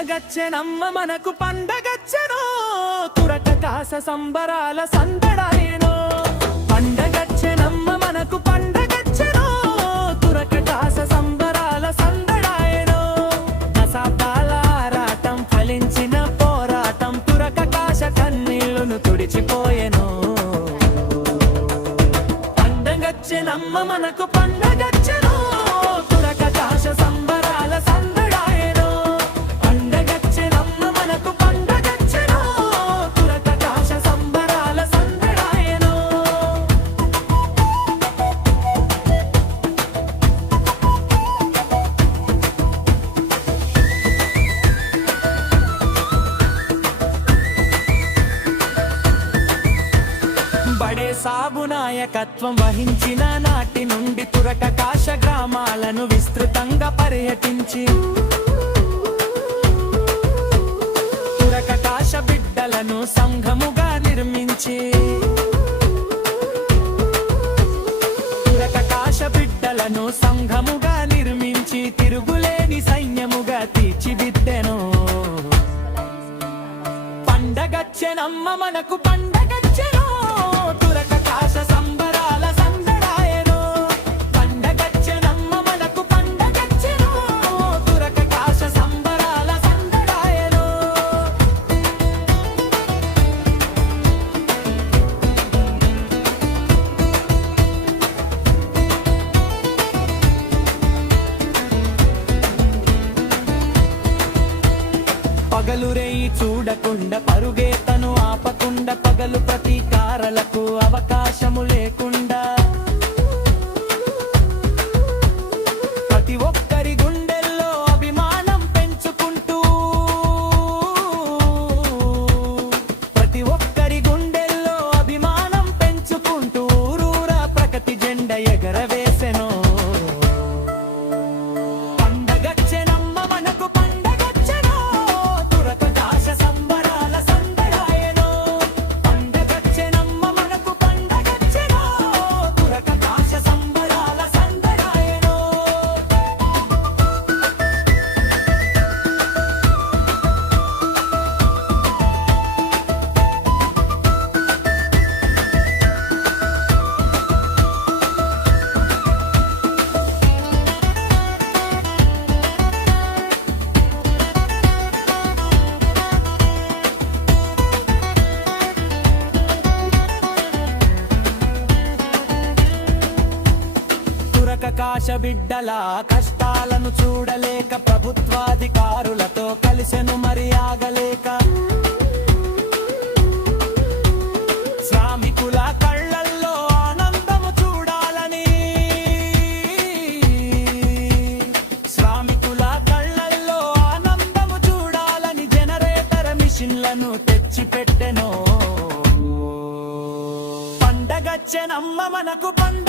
పండగచ్చెనమ్మ మనకు పండగచ్చెనో తురక కాస సంబరాల సందడాయేనో పండగచ్చెనమ్మ మనకు పండగచ్చెనో తురక కాస సంబరాల సందడాయేనో దశాబ్దాల ఆరాటం ఫలించిన పోరాటం తురక కాస కన్నీళ్లను తుడిచిపోయెనో పండగచ్చెనమ్మ మనకు పండగచ్చెనో తురక కాస సంబరాల సందడాయేనో పండగచ్చెనమ్మ మనకు పండగచ్చెనో తురక కాస సంబరాల సందడాయేనో బడే సాబు నాయకత్వం వహించిన నాటి నుండి తురక కాశ గ్రామాలను విస్తృతంగా పర్యటించి తురక కాశ బిడ్డలను సంఘముగా నిర్మించి తురక కాశ బిడ్డలను సంఘముగా నిర్మించి తిరుగులేని సైన్యముగా తీర్చిదిద్దెను పండగచ్చెనమ్మ మనకు పండగచ్చెనో తురక కాస సంబరాల సందడాయేనో పండగచ్చెనమ్మ మనకు పండగచ్చెనో తురక కాస సంబరాల సందడాయేనో పగలు రేయి చూడకుండా పరుగేతను ఆపకుండా పగలు ప్రతీకారాలకు అవకాశము లేకుండా ప్రతి ఒక్కరి గుండెల్లో అభిమానం పెంచుకుంటూ ప్రతి ఒక్కరి గుండెల్లో అభిమానం పెంచుకుంటూ ఊరూరా ప్రగతి జెండ ఎగరవేసెను పండగచ్చెనమ్మ మనకు పండగచ్చెనో తురక కాస సంబరాల సందడాయేనో పండగచ్చెనమ్మ మనకు పండగచ్చెనో తురక కాస సంబరాల సందడాయేనో తురక కాశ బిడ్డల కష్టాలను చూడలేక ప్రభుత్వాధికారులతో కలిసెను మరి ఆగలేక శ్రామికుల కళ్ళల్లో ఆనందము చూడాలని శ్రామికుల కళ్ళల్లో ఆనందము చూడాలని జనరేటర్ మిషన్లను తెచ్చిపెట్టెను పండగచ్చెనమ్మ మనకు పండుగ